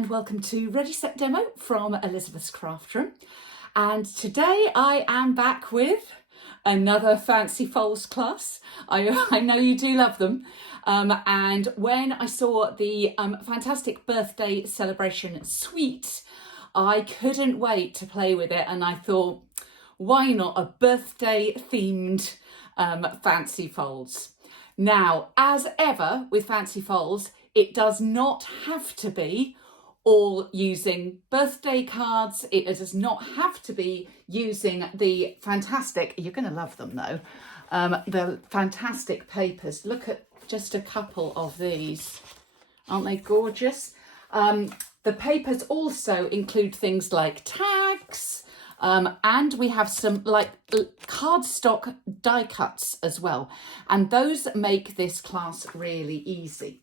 and welcome to Ready Set Demo from Elizabeth's Craft Room. And today I am back with another Fancy Folds class. I know you do love them. And when I saw the fantastic birthday celebration suite, I couldn't wait to play with it, and I thought, why not a birthday themed Fancy Folds? Now, as ever with Fancy Folds, it does not have to be all using birthday cards. It does not have to be using the fantastic, you're going to love them though, the fantastic papers. Look at just a couple of these. Aren't they gorgeous? The papers also include things like tags, and we have some like cardstock die cuts as well. And those make this class really easy.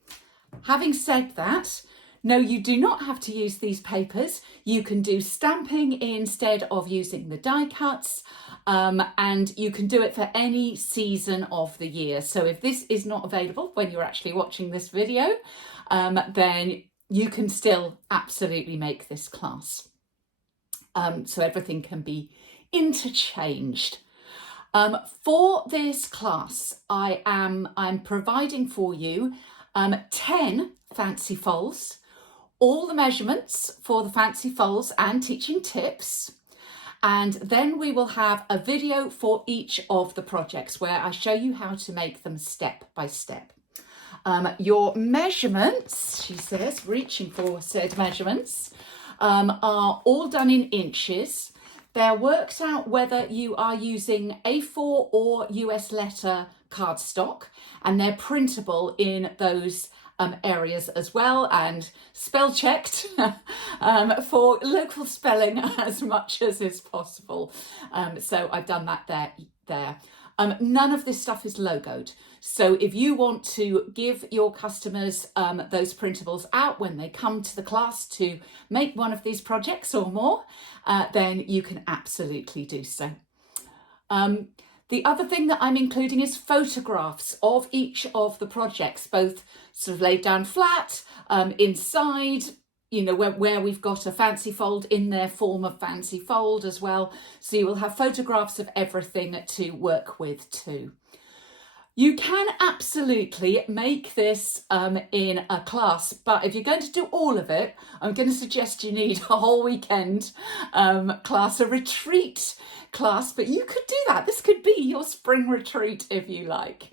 Having said that, no, you do not have to use these papers. You can do stamping instead of using the die cuts, and you can do it for any season of the year. So if this is not available when you're actually watching this video, then you can still absolutely make this class. So everything can be interchanged. For this class, I'm providing for you 10 Fancy Folds, all the measurements for the Fancy Folds and teaching tips. And then we will have a video for each of the projects where I show you how to make them step by step. Your measurements, she says, reaching for said measurements, are all done in inches. They're worked out whether you are using A4 or US letter cardstock, and they're printable in those areas as well, and spell checked for local spelling as much as is possible. So I've done that there. None of this stuff is logoed. So if you want to give your customers those printables out when they come to the class to make one of these projects or more, then you can absolutely do so. The other thing that I'm including is photographs of each of the projects, both sort of laid down flat, inside, you know, where we've got a fancy fold in their form of fancy fold as well. So you will have photographs of everything to work with too. You can absolutely make this in a class, but if you're going to do all of it, I'm going to suggest you need a whole weekend class, a retreat class, but you could do that. This could be your spring retreat if you like.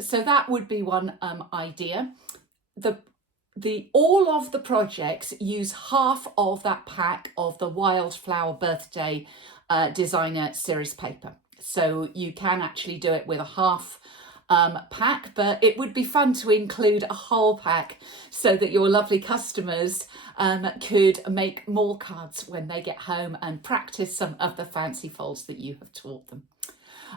So that would be one idea. All of the projects use half of that pack of the Wildflower birthday designer series paper. So you can actually do it with a half pack, but it would be fun to include a whole pack so that your lovely customers could make more cards when they get home and practice some of the fancy folds that you have taught them.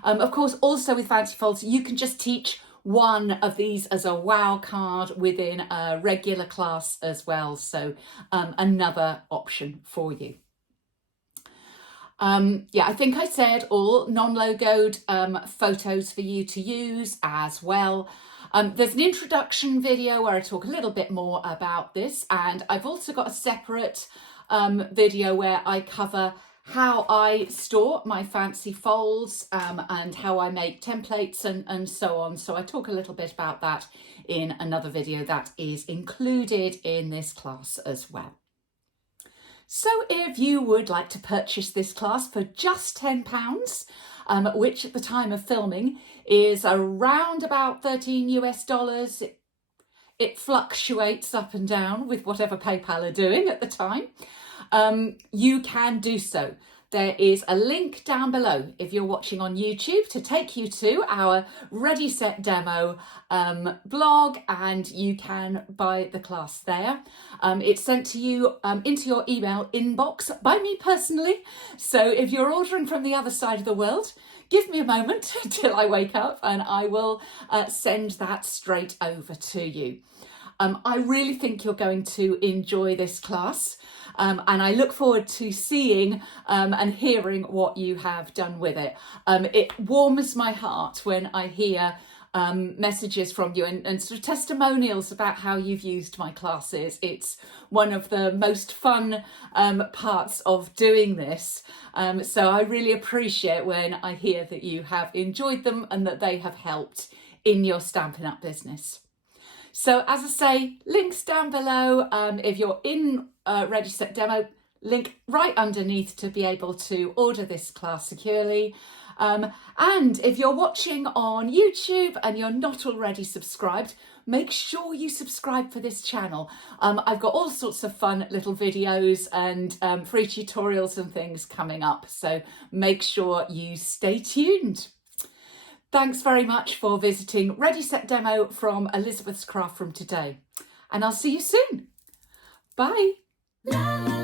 Of course, also with fancy folds, you can just teach one of these as a wow card within a regular class as well. So another option for you. Yeah, I think I said all non-logoed photos for you to use as well. There's an introduction video where I talk a little bit more about this, and I've also got a separate video where I cover how I store my fancy folds and how I make templates and so on. So I talk a little bit about that in another video that is included in this class as well. So if you would like to purchase this class for just £10, which at the time of filming is around about $13 US, it fluctuates up and down with whatever PayPal are doing at the time, you can do so. There is a link down below if you're watching on YouTube to take you to our Ready Set Demo blog, and you can buy the class there. It's sent to you into your email inbox by me personally. So if you're ordering from the other side of the world, give me a moment till I wake up and I will send that straight over to you. I really think you're going to enjoy this class. And I look forward to seeing and hearing what you have done with it. It warms my heart when I hear messages from you and sort of testimonials about how you've used my classes. It's one of the most fun parts of doing this. So I really appreciate when I hear that you have enjoyed them and that they have helped in your Stampin' Up business. So as I say, links down below. If you're in Ready Set Demo, link right underneath to be able to order this class securely. And if you're watching on YouTube and you're not already subscribed, make sure you subscribe for this channel. I've got all sorts of fun little videos and free tutorials and things coming up, so make sure you stay tuned. Thanks very much for visiting Ready Set Demo from Elizabeth's Craft Room today, and I'll see you soon. Bye.